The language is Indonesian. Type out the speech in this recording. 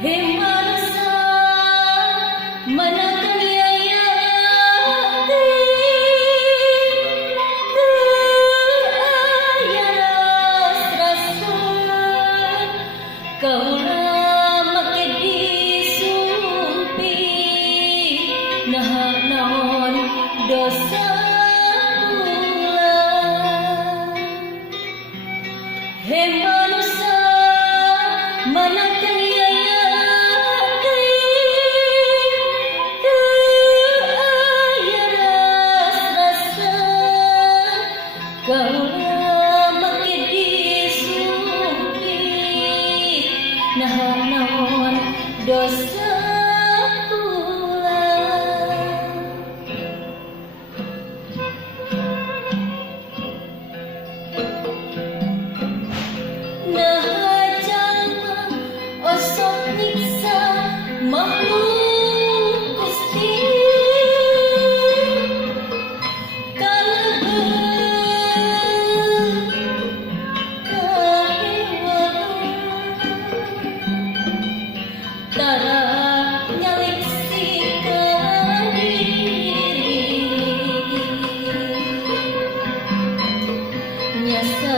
Hei manusia, manakah niaya ayah rasa kaulah make disumpi nah naon dosa ulah. Hei manusia, manakah niaya kaulah make disumpi nah naon dosa ulah. Nah jalma osok nyiksa makhluk Gusti tara nyaliksikan diri nyasa